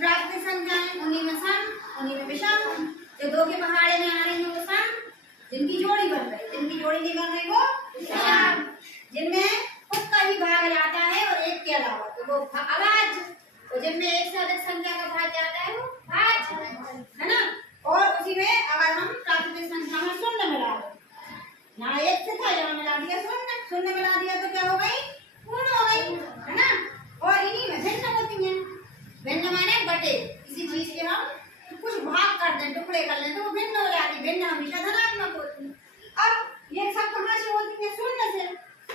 प्राकृतिक संख्याएं, उन्हीं में सम, उन्हीं में विषम। जो दो के पहाड़े में आ रही है वो सम, जिनकी जोड़ी बन रही, जिनकी जोड़ी नहीं बन रही वो विषम। जिनमें खुद का ही भाग जाता है और एक के अलावा तो वो अभाज्य। तो जिनमें एक से अधिक संख्या का भाग जाता है वो भाज्य है ना। और उसी में अगर हम प्राकृतिक संख्या में शून्य मिला दें, यहाँ एक से था, यहाँ मिला दिया शून्य, शून्य मिला दिया तो क्या हो गई, पूर्ण हो गई है ना। और इन्हीं में भिन्न होती है। भिन्न माने बटे, किसी चीज के हम कुछ भाग कर दें, टुकड़े कर लें तो वो भिन्न हो जाती है। भिन्न हमेशा धनात्मक होती है। अब ये सब कहाँ से होती है, शून्य से,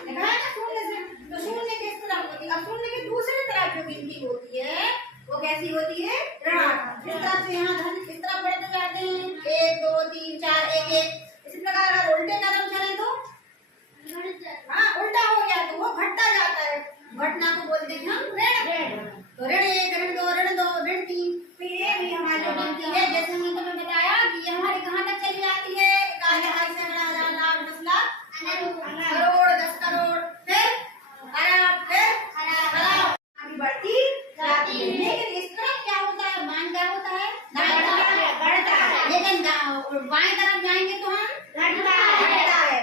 देखा है ना, शून्य से। तो शून्य किस तरह होती है, अब शून्य की दूसरी तरफ जो गिनती होती है वो कैसी होती है, ऋणात्मक। इस तरह से यहाँ धन किस तरह बढ़ते जाते हैं, 1 2 3 4 1 1। इसी प्रकार अगर उल्टे कदम चले तो हाँ उल्टा हो गया तो वो घटता जाता है। घटना को बोलते हैं हम ऋण। तो ऋण 1 ऋण 2 ऋण 2 ऋण 3। फिर ये भी हमारी जो गिनती है, जैसे मैंने तुम्हें बताया कि ये हमारी कहाँ तक चली जाती है, 1,000 से 10,000 लाख 10 लाख करोड़ 10 करोड़, फिर अरब, फिर आगे बढ़ती जाती है। लेकिन इस तरफ क्या होता है, मान क्या होता है, बढ़ता है। लेकिन बाएं तरफ जाएंगे तो हम घटता है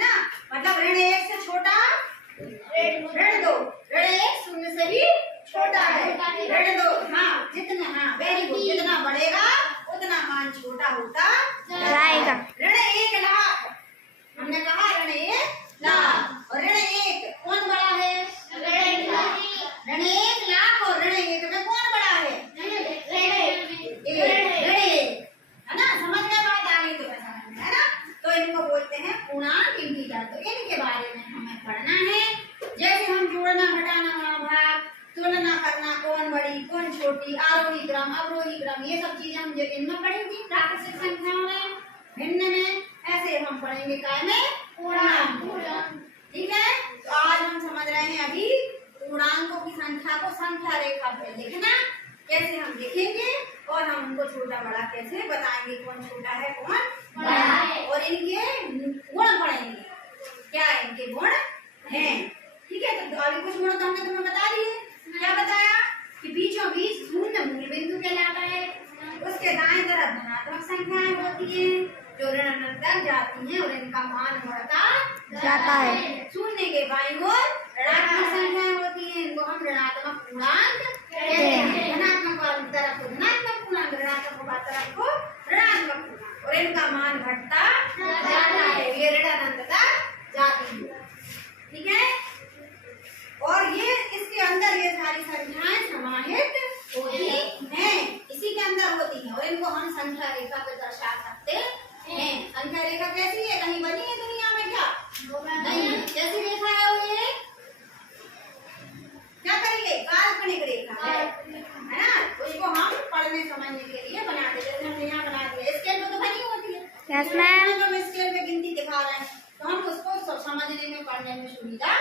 ना। मतलब ऋण 1 से छोटा ऋण 2, ऋण 1 शून्य से भी छोटा है, ऋण 2 हाँ जितना, हाँ वेरी गुड, जितना बढ़ेगा उतना मान छोटा होता जाएगा। ऋण 1 लाख, हमने कहा ऋण 1 लाख, और ऋण 1 कौन बड़ा है, ऋण 1 लाख और ऋण 1 में कौन बड़ा है, ऋण 1 है ना। समझ में बात आ गई तो है ना। तो इनको बोलते हैं पूर्णांक इंटीजर। तो इनके बारे में हमें पढ़ना है। जैसे हम जोड़ना, घटाना, भाग, तुलना करना, कौन बड़ी कौन छोटी, आरोही क्रम अवरोही क्रम, ये सब चीजें हम जो इनमें पढ़ी थी प्राकृतिक संख्याओं में, भिन्न में, ऐसे हम पढ़ेंगे काय में, पूर्णांक। ठीक है। तो आज हम समझ रहे हैं अभी पूर्णांकों की संख्या को संख्या रेखा पे लिखना कैसे हम लिखेंगे, और हम उनको छोटा बड़ा कैसे बताएंगे, कौन छोटा है कौन बड़ा है, और इनके गुण पढ़ेंगे, क्या इनके गुण हैं। ठीक है। तो अभी कुछ गुण तो हमने तुम्हें बता दिए। क्या बताया कि बीचों बीच शून्य मूल बिंदु कहलाता है, उसके दाएं तरफ धनात्मक संख्याएं होती है जो ऋण तक जाती हैं और इनका मान बढ़ता जाता है। शून्य के बाईं ओर ऋणात्मक संख्याएं होती हैं, इनको हम ऋणात्मक पूर्णांक कहते हैं। धनात्मक वाली तरफ को धनात्मक पूर्णांक, ऋणात्मक वाली तरफ को ऋणात्मक पूर्णांक, और इनका मान घटता जाता है, ये ऋण अनंत तक जाती है। ठीक है। और ये इसके अंदर ये सारी संख्याएं समाहित होती हैं, इसी के अंदर होती हैं, और इनको हम संख्या रेखा पे दर्शा सकते हैं। संख्या रेखा कैसी है, कहीं बनी है दुनिया में क्या, नहीं। कैसी रेखा है वो, ये क्या करेंगे, काल्पनिक रेखा है ना। उसको हम पढ़ने समझने के लिए बनाते, जैसे हमने यहाँ बना दिया, स्केल पे तो बनी होती है। Yes ma'am. हम स्केल पे गिनती दिखा रहे हैं तो हम उसको समझने में, पढ़ने में सुविधा